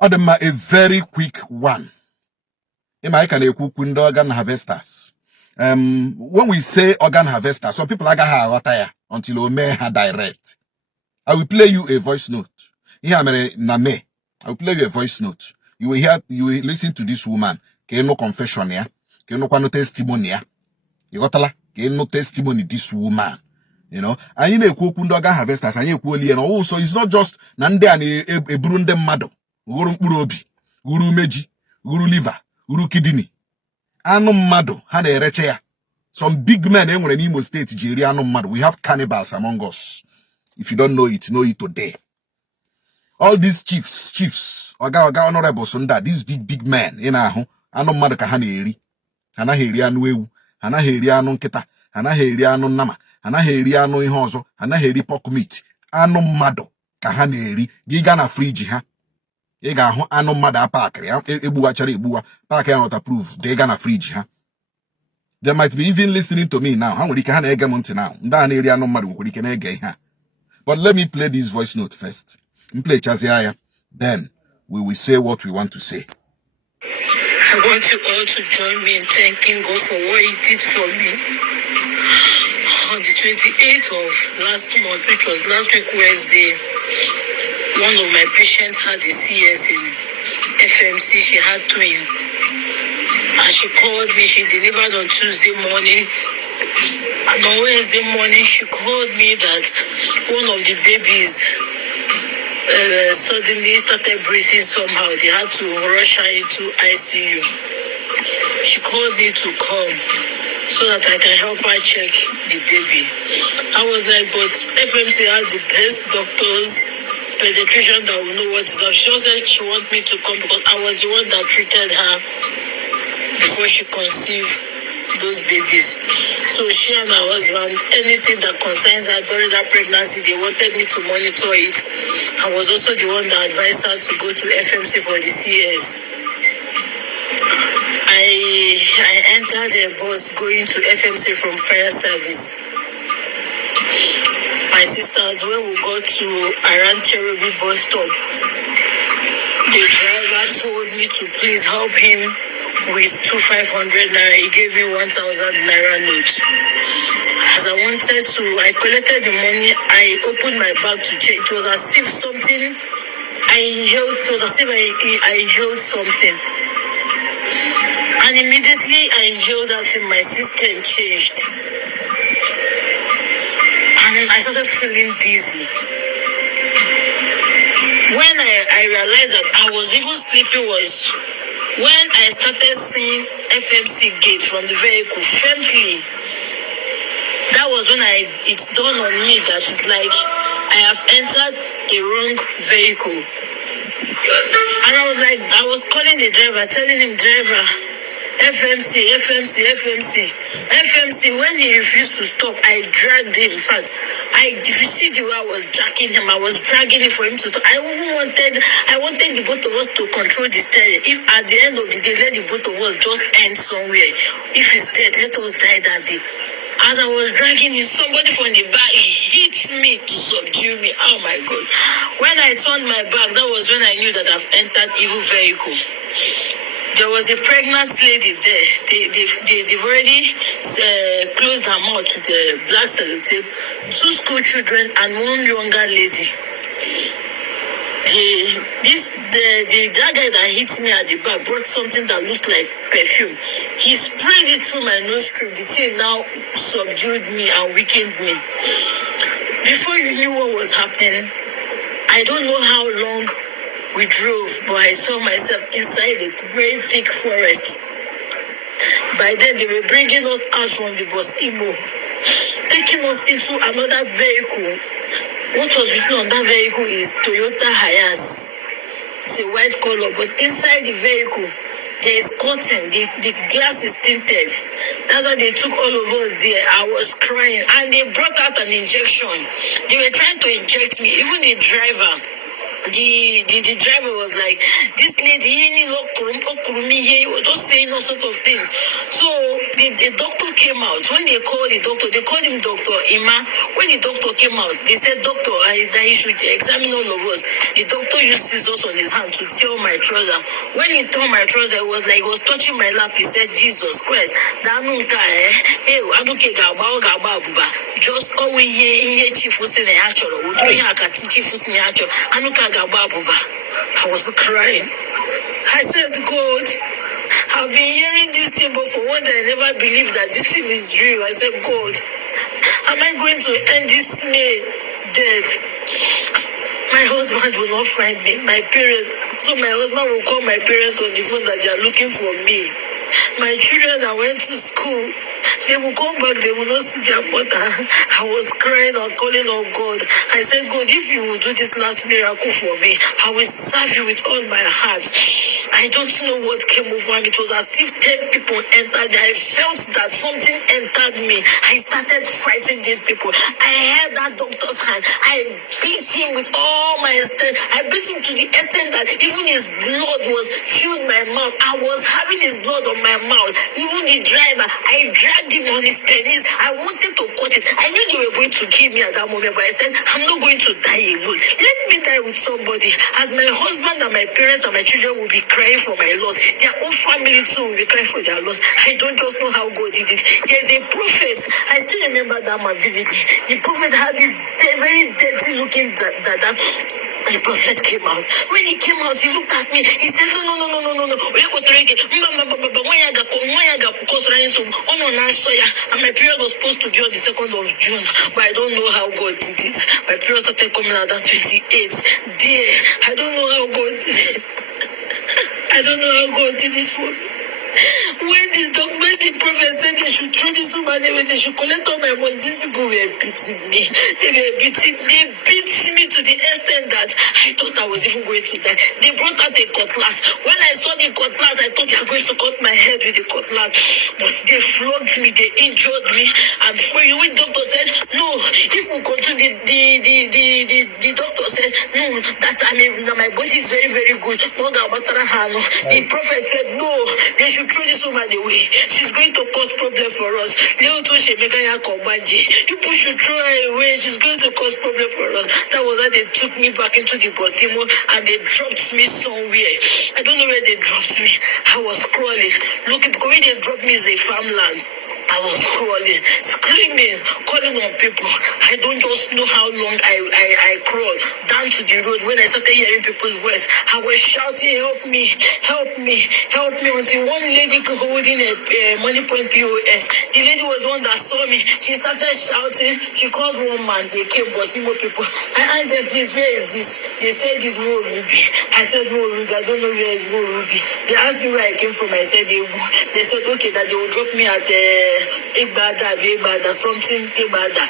Odema, a very quick one. Org4n Harvesters. When we say organ harvesters, some people are until Ome ha direct. I will play you a voice note. I will play you a voice note. You will listen to this woman. No confession here. No testimony. You got no testimony this woman. You know, and you know Org4n Harvesters and you also it's not just Nande and a Brunde Mado, Nworieubi, Guru Meji, Guru Liver, Guru Kidney. Ano Mado had a reche. Some big men in Imo State, Ano Mado. We have cannibals among us. If you don't know it today. All these chiefs, Oga Honorable Sunda, these big men in Ano Mado Kahani, Hana Heriano Ewu, Hana Heriano Keta, Hana Heriano Nama, Hana Heriano Ihozo, Hana Heri pork meat, Ano Mado Kahani, Gigana Friji, ha. Ega ano mada park ebu actually ebu park not approve they gonna fridge ha. They might be even listening to me now. How we can ega monte now. Nda area no madu we can ega ha. But let me play this voice note first. Play Chaziaya. Then we will say what we want to say. I want you all to join me in thanking God for what He did for me. On the 28th of last month, which was last week Wednesday, one of my patients had a CS in FMC. She had twin. And she called me. She delivered on Tuesday morning. And on Wednesday morning, she called me that one of the babies suddenly started breathing somehow. They had to rush her into ICU. She called me to come so that I can help her check the baby. I was like, but FMC has the best doctors, pediatrician that will know what is up. She said she wants me to come because I was the one that treated her before she conceived those babies. So she and her husband, anything that concerns her during that pregnancy, they wanted me to monitor it. I was also the one that advised her to go to FMC for the CS. I entered a bus going to FMC from fire service. My sisters, when we got to around Nworieubi bus stop, the driver told me to please help him with 500 naira. He gave me 1,000 naira note. As I wanted to, I collected the money. I opened my bag to check. It was as if something I held. It was as if I held something. And immediately I held that thing, my system changed. And I started feeling dizzy. When I realized that I was even sleeping was when I started seeing FMC gate from the vehicle faintly. That was when it dawned on me that it's like I have entered a wrong vehicle. And I was calling the driver, telling him, driver, FMC. When he refused to stop, I dragged him. In fact, if you see the way I was dragging him, I was dragging him for him to stop. I wanted the both of us to control the steering. If at the end of the day, let the both of us just end somewhere. If he's dead, let us die that day. As I was dragging him, somebody from the back hit me to subdue me. Oh my God. When I turned my back, that was when I knew that I've entered evil vehicle. There was a pregnant lady there. They've already closed her mouth with a black sellotape. 2 school children and 1 younger lady. That guy that hit me at the back brought something that looked like perfume. He sprayed it through my nostril. The thing now subdued me and weakened me. Before you knew what was happening, I don't know how long we drove, but I saw myself inside a very thick forest. By then, they were bringing us out from the bus, Imo, taking us into another vehicle. What was written on that vehicle is Toyota Hiace. It's a white color, but inside the vehicle, there is curtain. The glass is tinted. That's why they took all of us there. I was crying, and they brought out an injection. They were trying to inject me. Even the driver, the driver was like, this lady, he was just saying all sorts of things. So the doctor came out. When they called the doctor, they called him Dr. Ima. When the doctor came out, they said, doctor, that he should examine all of us. The doctor used scissors on his hand to tear my trouser. When he tore my trouser, it was like he was touching my lap. He said, Jesus Christ, just always here chief was in the actual. I was crying. I said, God, I've been hearing this thing, but for one day I never believed that this thing is real. I said, God, am I going to end this May dead? My husband will not find me. My parents, so my husband will call my parents on the phone that they are looking for me. My children that went to school, they will come back, they will not see their mother. I was crying and calling on God. I said, God, if you will do this last miracle for me, I will serve you with all my heart. I don't know what came over me. It was as if 10 people entered me. I felt that something entered me. I started fighting these people. I held that doctor's hand. I beat him with all my strength. I beat him to the extent that even his blood was filled my mouth. I was having his blood on my mouth. Even the driver, I dragged him on his penis. I wanted to cut it. I knew they were going to kill me at that moment, but I said, I'm not going to die alone. Let me die with somebody. As my husband and my parents and my children will be crying for my loss, their own family too will be crying for their loss. I don't just know how God did it. There's a prophet. I still remember that man vividly. The prophet had this very dirty looking dada. The prophet came out. When he came out, he looked at me. He said, no. And my period was supposed to be on the 2nd of June, but I don't know how God did it. My period started coming out at 28th. Dear, I don't know how God did it. I don't know how God did it for me. When the prophet said they should throw this woman away, they should collect all my money, these people were beating me. They beat me to the extent that I thought I was even going to die. They brought out a cutlass. When I saw the cutlass, I thought they were going to cut my head with the cutlass. But they flogged me, they injured me. And before you went, doctor said, no, if we continue, the doctor said, no, that my body is very, very good. The prophet said, no, they should throw this woman away. She's going to cause problem for us. People should throw her away. She's going to cause problem for us. That was how they took me back into the Bosimo and they dropped me somewhere. I don't know where they dropped me. I was crawling. Looking, because where they dropped me is a farmland. I was crawling, screaming, calling on people. I don't just know how long I crawled down to the road. When I started hearing people's voice, I was shouting, help me, help me, help me, until one lady holding a money point POS. The lady was one that saw me. She started shouting. She called one man. They came, Bosimo people. I asked them, please, where is this? They said, it's Nworieubi. I said, Nworieubi. I don't know where is Nworieubi. They asked me where I came from. I said, they said, okay, that they will drop me at Igbada, something Igbada,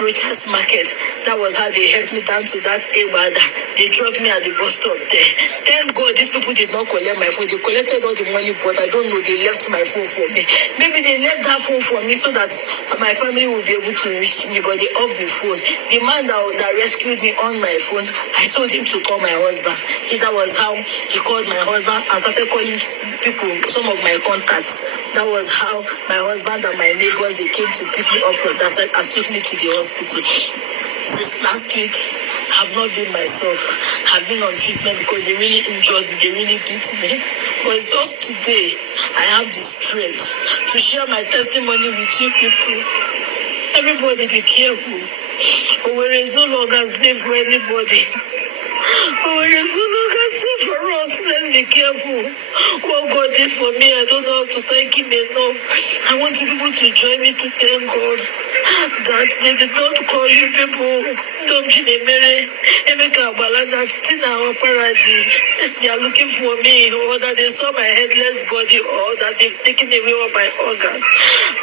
Rochas Market. That was how they helped me down to that Igbada. They dropped me at the bus stop there. Thank God these people did not collect my phone. They collected all the money, but I don't know, they left my phone for me. Maybe they left that phone for me so that my family would be able to reach me, but they off the phone. The man that rescued me on my phone, I told him to call my husband. That was how he called my husband and started calling people, some of my contacts. That was how my husband and my neighbors, they came to pick me up from that side and took me to the hospital. Since last week, I've not been myself. I've been on treatment because they really injured me, they really beat me. But it's just today, I have the strength to share my testimony with you people. Everybody be careful. Owerri is no longer safe for anybody. Owerri is no longer safe for us. Let's be careful. What God did for me, I don't know how to thank him enough. I want people to join me to thank God that they did not call you people. They are looking for me, or that they saw my headless body, or that they've taken away all my organs.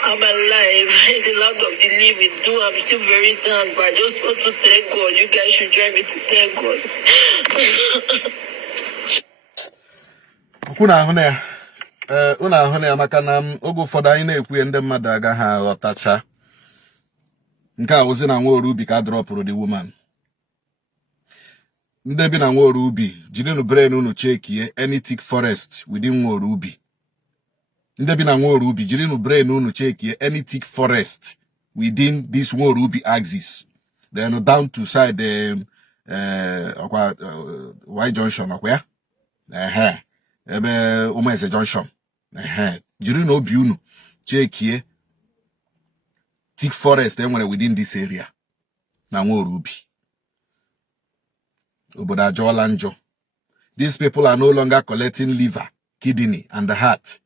I'm alive in the land of the living. Though I'm still very down, but I just want to thank God. You guys should join me to thank God. Una ahụ ya maka na oge ụfọdụ anyị na-ekwu ndị mmadụ agaghị aghọtacha. Nke a ozi na Nworieubi ka drọpụrụ the woman. Ndị bi na Nworieubi, jirinu brain unu chekie any thick forest within Nworieubi. Ndị bi na Nworieubi, jirinu brain unu chekie any thick forest within this Nworieubi axis. Then down to side Y junction okwa ya. Ebe Umeze junction. Jirinu obi unu chekie thick forest enwere within this area na Nworieubi. Obodo ajọọla njọ. These people are no longer collecting liver, kidney, and the heart.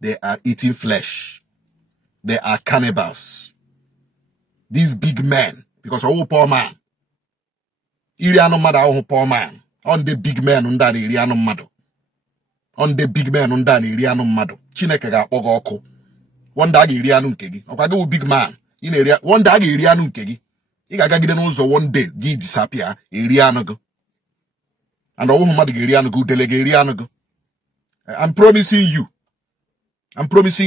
They are eating flesh. They are cannibals. These big men, because all poor man. Iriano mother all poor man. On the big men under the Iriano mother. On the big men under the Iriano mother. Chineke ga okoko. One dag Iriano nkegi. Okago big man. In area one dag Iriano nkegi. Iga gagide n'ụzọ one day gi disappear Iriano go. And all who mad go delegate. I'm promising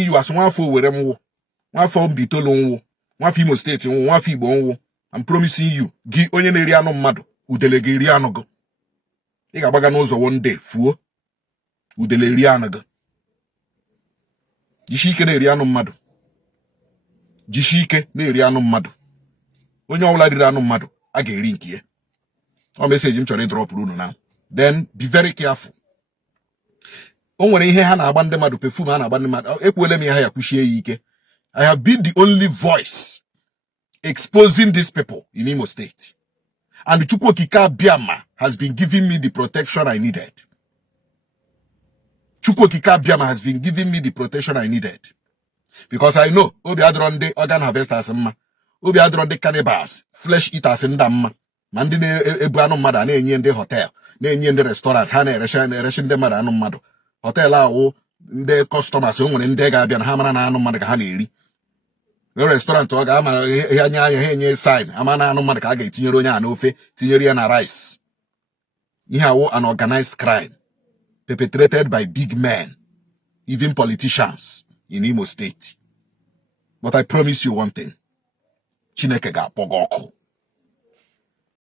you as one for where one for Bitolo, one for Imo State, one for Ibo. I'm promising you, gi onye Iriano mad who delegate go. Iga baga knows one day, fool who delegate go. Jishike Iriano mad. Jishike Iriano mad. Onye ọwụla dịrị anụ mmadụ a ga-eri nke ya. Ọ message m chọrọ drop unu now. Then be very careful. O nwere ihe ha na-agba ndị mmadụ perfume ha na-agba ndị mmadụ. Ekwuole m ihe ya kwuchie ya ike. I have been the only voice exposing these people in Imo State. And Chukwu Okike Abiama has been giving me the protection I needed. Chukwu Okike Abiama has been giving me the protection I needed. Because I know Obi Adronde organ harvesters mma. Obi Adronde cannibals, flesh eaters ndamma. Mandi ne ebu anu mmadụ na-enye ndị hotel, na-enye ndị restaurant, ha na-ereshi ndị mmadụ anu mmadụ. Hotel ahụ ndị customers nwere ndị ga-abịa na ha mara na anu mmadụ ka ha na-eri. Restaurant ọ ga-ama ya anya ha enye sign, ama na anu mmadụ ka a ga-etinyere onye a n'ofe, tinyere ya na rice. Ihe awụ an organized crime perpetrated by big men, even politicians in Imo State. But I promise you one thing. Chineke ga-akpọ gị ọkụ.